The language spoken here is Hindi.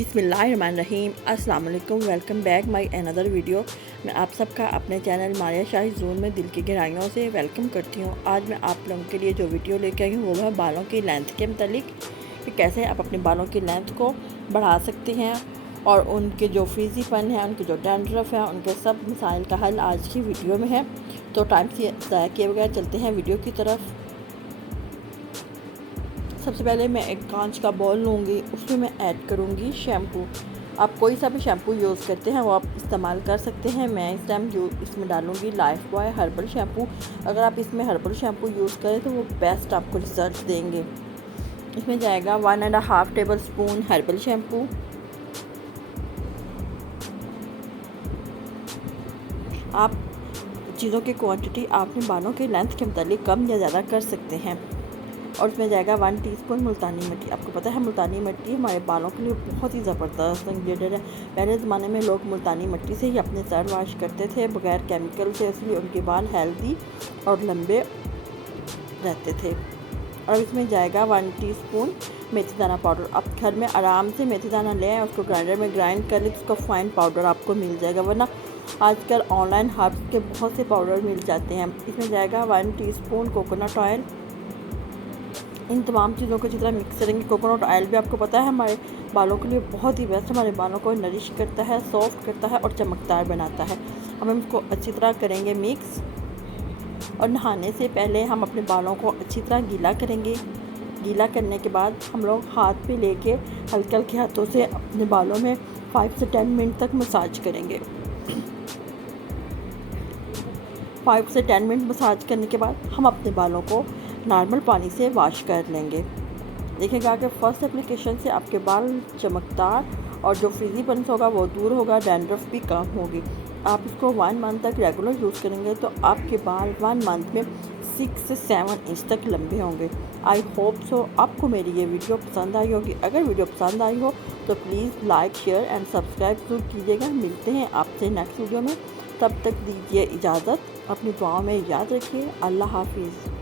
बिस्मिल्लाहिर्रहमानिर्रहीम। अस्सलाम वालेकुम। Welcome back my another video. मैं आप सबका अपने चैनल मारिया शाही ज़ोन में दिल की गहराइयों से वेलकम करती हूँ। आज मैं आप लोगों के लिए जो वीडियो लेके आई हूँ वो है बालों की लेंथ के मतलब कि कैसे आप अपने बालों की लेंथ को बढ़ा सकते हैं और उनके जो फ्रीजीपन है, उनके जो डैंड्रफ है, उनके सब मसाइल का हल आज की वीडियो में है। तो टाइम से ज़ाया किए बगैर चलते हैं वीडियो की तरफ। सबसे पहले मैं एक कांच का बॉल लूँगी, उसमें मैं ऐड करूँगी शैम्पू। आप कोई सा भी शैम्पू यूज़ करते हैं वो आप इस्तेमाल कर सकते हैं। मैं इस टाइम इसमें डालूँगी लाइफ बॉय हर्बल शैम्पू। अगर आप इसमें हर्बल शैम्पू यूज़ करें तो वो बेस्ट आपको रिज़ल्ट देंगे। इसमें जाएगा 1.5 टेबल स्पून हर्बल शैम्पू। आप चीज़ों की क्वांटिटी अपने बालों के लेंथ के मुताबिक कम या ज़्यादा कर सकते हैं। और इसमें जाएगा 1 टीस्पून मुल्तानी मिट्टी। आपको पता है मुल्तानी मिट्टी हमारे बालों के लिए बहुत ही ज़बरदस्त इंग्रेडिएंट है। पहले ज़माने में लोग मुल्तानी मिट्टी से ही अपने सर वॉश करते थे बगैर केमिकल से, इसलिए उनके बाल हेल्दी और लंबे रहते थे। और इसमें जाएगा 1 टीस्पून मेथी दाना पाउडर। आप घर में आराम से मेथी दाना ले आएँ, उसको ग्राइंडर में ग्राइंड कर लें, उसका फाइन पाउडर आपको मिल जाएगा, वरना आजकल ऑनलाइन हर्ब्स के बहुत से पाउडर मिल जाते हैं। इसमें जाएगा 1 टीस्पून कोकोनट ऑयल। इन तमाम चीज़ों को जितना मिक्स करेंगे, कोकोनट ऑयल भी आपको पता है हमारे बालों के लिए बहुत ही बेस्ट, हमारे बालों को नरिश करता है, सॉफ्ट करता है और चमकदार बनाता है। हम इसको अच्छी तरह करेंगे मिक्स। और नहाने से पहले हम अपने बालों को अच्छी तरह गीला करेंगे। गीला करने के बाद हम लोग हाथ पे लेके हल्के हल्के हाथों से अपने बालों में 5 से 10 मिनट तक मसाज करेंगे। 5 से 10 मिनट मसाज करने के बाद हम अपने बालों को नॉर्मल पानी से वॉश कर लेंगे। देखिएगा कि फ़र्स्ट एप्लीकेशन से आपके बाल चमकदार और जो फ्रीजीपन होगा वो दूर होगा, डैंड्रफ भी कम होगी। आप इसको 1 मंथ तक रेगुलर यूज़ करेंगे तो आपके बाल 1 मंथ में 6 से 7 इंच तक लंबे होंगे। आई होप सो आपको मेरी ये वीडियो पसंद आई होगी। अगर वीडियो पसंद आई हो तो please like, share and subscribe ज़रूर कीजिएगा। मिलते हैं आपसे नेक्स्ट वीडियो में, तब तक दीजिए इजाज़त। अपनी दुआओं में याद रखिए। अल्लाह हाफिज़।